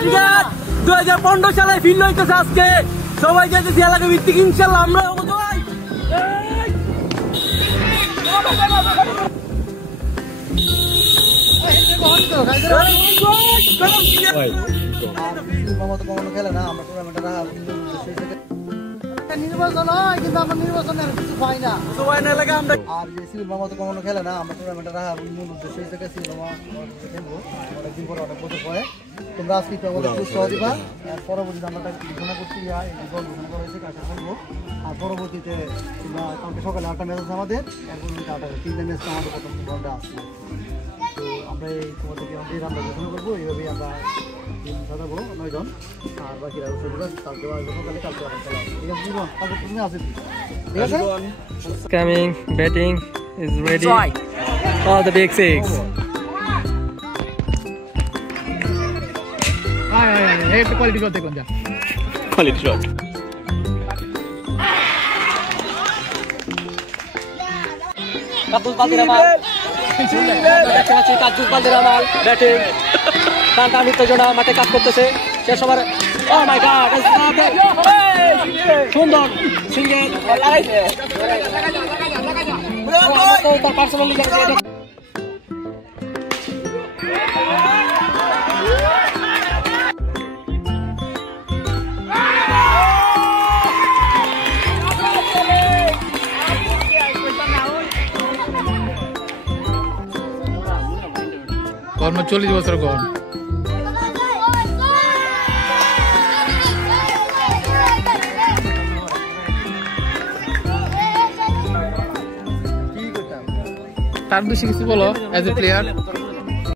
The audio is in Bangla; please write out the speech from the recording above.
ক্রিকেট 2015 সালে ফিল হইতেছে আজকে সবাই যেতেছি এলাকা ভিত্তিক ইনশাআল্লাহ আমরা খেলে না আমরা নির্বাচন হয় কিন্তু আমরা নির্বাচনের কিছু পাই না আর যে সিভিল মামা তো কখনো খেলে না আমরা টুর্নামেন্টে রাখার মূল উদ্দেশ্য হিসেবে সিভিল মামা খেলবো অনেকদিন পরে অনেক বছর পরে তোমরা আজকে একটু আমাদের উৎসাহ দিবা পরবর্তীতে আমরা ঘোষণা করছি দল ঘোষণা করা হয়েছে কাজটা করবো আর পরবর্তীতে তোমরা কালকে সকালে 8টা ম্যাচ আছে আমাদের এরপর 3টা ম্যাচটা আমাদের প্রথম দলটা আসছে তো আমরা এই তোমাদেরকে আমরা ঘোষণা করবো এইভাবেই আমরা সাজাবো 9 জন আর বাকিরা কালকে সকালে কালকে খেলা ঠিক আছে জীবন কালকে তুমি আসবে ঠিক আছে Coming, batting is ready. Oh, the big six. Hey, quality shot देखो जा. Quality shot. Katul Baldiramal. Katul Baldiramal batting. টান উত্তেজনা মাঠে কাজ করতেছে শেষ ওভার ও মাই গড সুন্দর সিঙ্গেল পার্সোনালি কর্ম 40 বছর গন তার বেশি কিছু বলো অ্যাজ এ প্লেয়ার